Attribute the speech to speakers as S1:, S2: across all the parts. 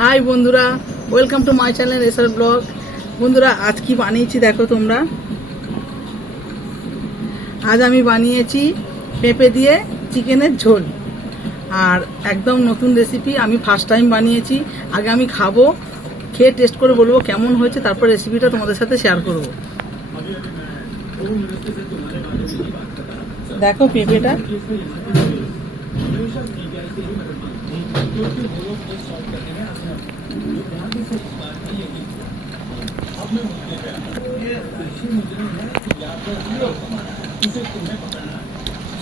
S1: High বন্ধুরা। Welcome to my channel SR blog বন্ধুরা, আজ কি বানিয়েছি দেখো তোমরা? আজ আমি বানিয়েছি পেঁপে দিয়ে চিকেনের ঝোল। আর একদম নতুন রেসিপি আমি ফার্স্ট টাইম বানিয়েছি। আগে আমি খাব, খেয়ে টেস্ট করে বলব কেমন হয়েছে, তারপর রেসিপিটা তোমাদের সাথে শেয়ার করব। দেখো পেঁপেটা।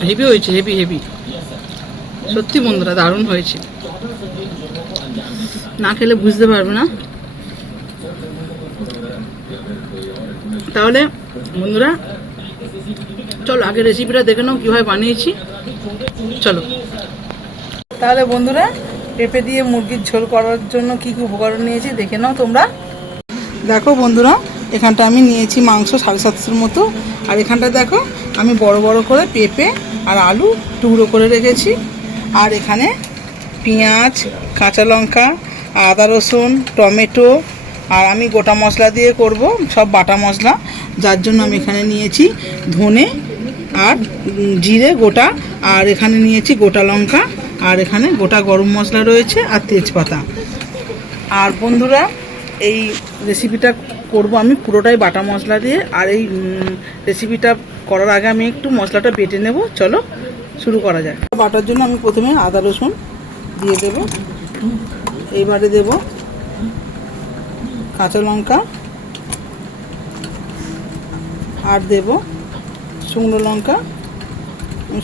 S1: হেভি হয়েছে হেভি হেভি সত্যি বন্ধুরা, দারুণ হয়েছে। না খেলে বুঝতে পারবে না। তাহলে, বন্ধুরা, চলো, আগে রেসিপিটা দেখে নাও, কীভাবে বানিয়েছি। চলো। তাহলে, বন্ধুরা পেঁপে দিয়ে মুরগির ঝোল করার জন্য কী কী উপকরণ নিয়েছি দেখে নাও তোমরা। দেখো বন্ধুরা, এখানটা আমি নিয়েছি মাংস সাড়ে সাতশোর মতো। আর এখানটা দেখো, আমি বড় বড় করে পেঁপে আর আলু টুকরো করে রেখেছি। আর এখানে পেঁয়াজ, কাঁচা লঙ্কা, আদা রসুন, টমেটো, আর আমি গোটা মশলা দিয়ে করব, সব বাটা মশলা। যার জন্য আমি এখানে নিয়েছি ধনে আর জিরে গোটা। আর এখানে নিয়েছি গোটা লঙ্কা। আর এখানে গোটা গরম মশলা রয়েছে আর তেজপাতা। আর বন্ধুরা, এই রেসিপিটা করব আমি পুরোটাই বাটা মশলা দিয়ে। আর এই রেসিপিটা করার আগে আমি একটু মশলাটা বেটে নেব। চলো, শুরু করা যাক। বাটার জন্য আমি প্রথমে আদা, রসুন দিয়ে দেব। এইবারে দেব কাঁচা লঙ্কা। আর দেব শুকনো লঙ্কা।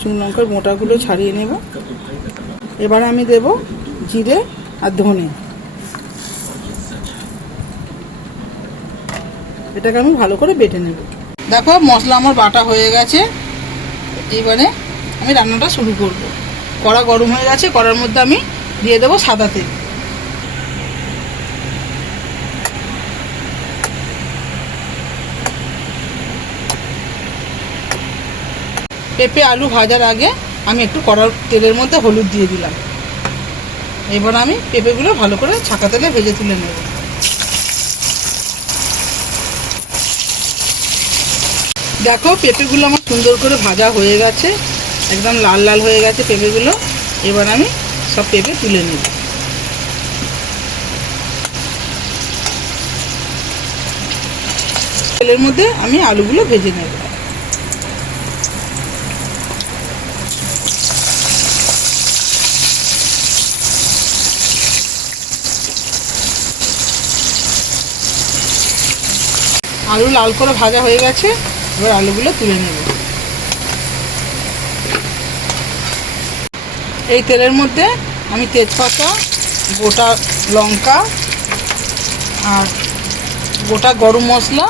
S1: শুকনো লঙ্কার মোটাগুলো ছাড়িয়ে নেব। এবারে আমি দেব জিরে আর ধনে। এটাকে আমি ভালো করে বেটে নেব। দেখো মশলা আমার বাটা হয়ে গেছে। এইবারে আমি রান্নাটা শুরু করব। কড়া গরম হয়ে গেছে, কড়ার মধ্যে আমি দিয়ে দেবো সাদা তেল। পেঁপে, আলু ভাজার আগে আমি একটু কড়ার তেলের মধ্যে হলুদ দিয়ে দিলাম। এবার আমি পেঁপেগুলো ভালো করে ছাকা তেলে ভেজে তুলে নেব। দেখো, পেঁপেগুলো আমার সুন্দর করে ভাজা হয়ে গেছে, একদম লাল লাল হয়ে গেছে পেঁপেগুলো। এবার আমি সব পেঁপে তুলে নেব। তেলের মধ্যে আমি আলুগুলো ভেজে নেব। আলু লাল করে ভাজা হয়ে গেছে, এবার আলুগুলো তুলে নেব। এই তেলের মধ্যে আমি তেজপাতা, গোটা লঙ্কা, আর গোটা গরম মশলা,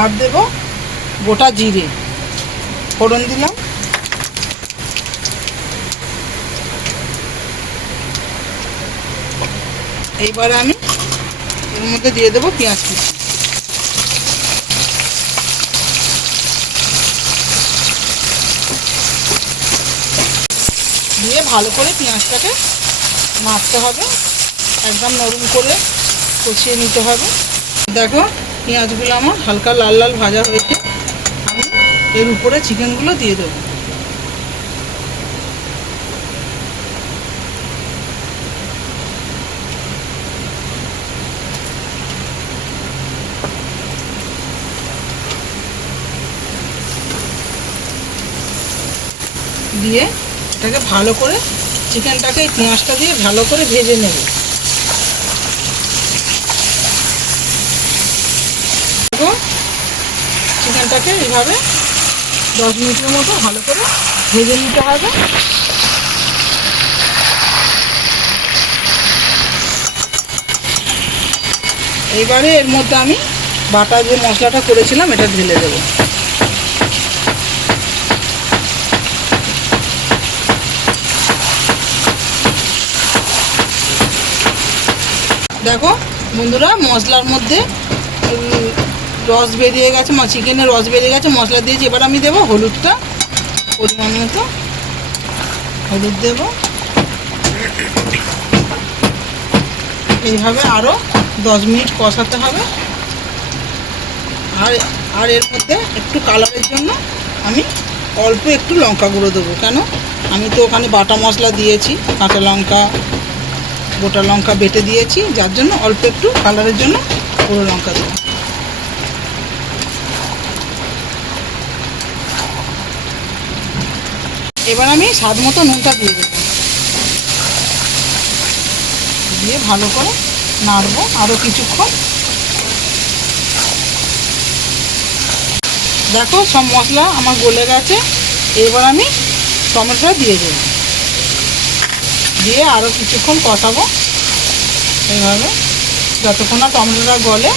S1: আর দেব গোটা জিরে। ফোড়ন দিলাম। এইবারে আমি এর মধ্যে দিয়ে দেবো পেঁয়াজ কুচি। দিয়ে ভালো করে পেঁয়াজটাকে নাড়তে হবে। একদম নরম করে কষিয়ে নিতে হবে। দেখো, পেঁয়াজগুলো আমার হালকা লাল লাল ভাজা হয়েছে। আমি এর উপরে চিকেনগুলো দিয়ে দেবো। দিয়ে এটাকে ভালো করে চিকেনটাকে এই পেঁয়াজটা দিয়ে ভালো করে ভেজে নেব। চিকেনটাকে এইভাবে দশ মিনিটের মতো ভালো করে ভেজে নিতে হবে। এইবারে এর মধ্যে আমি বাটা যে মশলাটা করেছিলাম, এটা ঢেলে দেবো। দেখো, বন্ধুরা, মশলার মধ্যে রস বেরিয়ে গেছে চিকেনের রস বেরিয়ে গেছে, মশলা দিয়েছি, এবার আমি দেবো হলুদটা, পরিমাণ মতো। হলুদ দেব। এইভাবে আরও দশ মিনিট কষাতে হবে। আর আর এর মধ্যে একটু কালারের জন্য আমি অল্প একটু লঙ্কা গুঁড়ো দেবো। কেন? আমি তো ওখানে বাটা মশলা দিয়েছি, কাঁচা লঙ্কা গোটা লঙ্কা বেটে দিয়েছি, যার জন্য অল্প একটু কালারের জন্য গুঁড়ো লঙ্কা দেবো। এবার আমি স্বাদ মতো নুনটা দিয়ে দেবো। দিয়ে ভালো করে নাড়বো আরও কিছুক্ষণ। দেখো সব মশলা আমার গলে গেছে, এবার আমি টমেটোটা দিয়ে দেবো। দিয়ে আরও কিছুক্ষণ কষাবো। এইভাবে। যতক্ষণ না টমেটোটা গলে।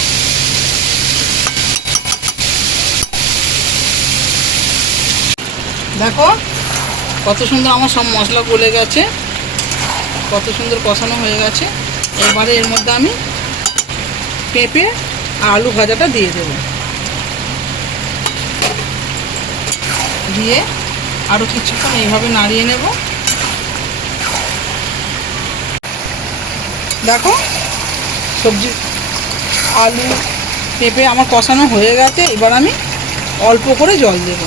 S1: দেখো, কত সুন্দর আমার সব মশলা গলে গেছে। কত সুন্দর কষানো হয়ে গেছে। এবারে এর মধ্যে আমি পেঁপে, আলু ভাজাটা দিয়ে দেবো। দিয়ে আরও কিছুক্ষণ এইভাবে নাড়িয়ে নেব। দেখো, সবজি, আলু, পেঁপে আমার কষানো হয়ে গেছে, এবার আমি অল্প করে জল দেব।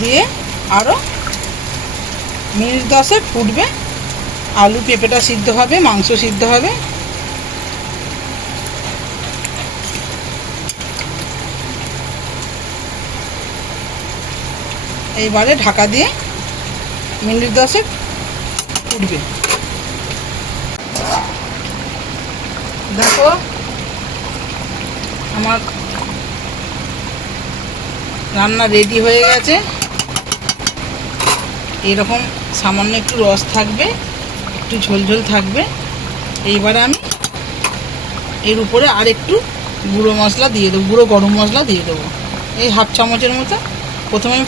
S1: দিয়ে আরও মিনিট দশে ফুটবে, আলু পেঁপেটা সিদ্ধ হবে, মাংস সিদ্ধ হবে। এইবারে ঢাকা দিয়ে মিনিট দশেক ফুটবে দেখো, আমার রান্না রেডি হয়ে গেছে। এরকম সামান্য একটু রস থাকবে, একটু ঝোলঝোল থাকবে। এইবারে আমি এর উপরে আর একটু গুঁড়ো মশলা দিয়ে দেবো, গুঁড়ো গরম মশলা দিয়ে দেবো। এই হাফ চামচের মতো প্রথমে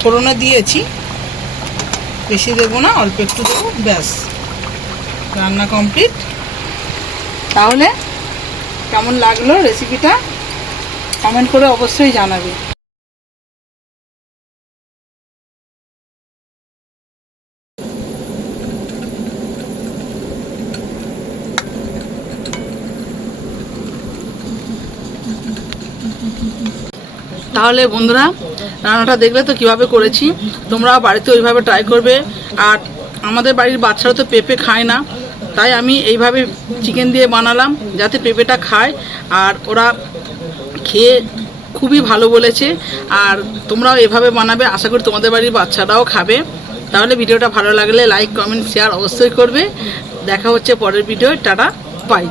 S1: ফোড়নে দিয়েছি। বেশি দেবো না, অল্প একটু দেবো, ব্যাস। রান্না কমপ্লিট তাহলে কেমন লাগল রেসিপিটা কমেন্ট করে অবশ্যই জানাবে। তাহলে বন্ধুরা, রান্নাটা দেখলে তো কীভাবে করেছি, তোমরা বাড়িতে ওইভাবে ট্রাই করবে। আর আমাদের বাড়ির বাচ্চারা তো পেঁপে খায় না, তাই আমি এইভাবে চিকেন দিয়ে বানালাম, যাতে পেঁপেটা খায়। আর ওরা খেয়ে খুবই ভালো বলেছে, আর তোমরাও এভাবে বানাবে, আশা করি তোমাদের বাড়ির বাচ্চারাও খাবে। তাহলে ভিডিওটা ভালো লাগলে লাইক কমেন্ট শেয়ার অবশ্যই করবে। দেখা হচ্ছে পরের ভিডিও টাটা বাই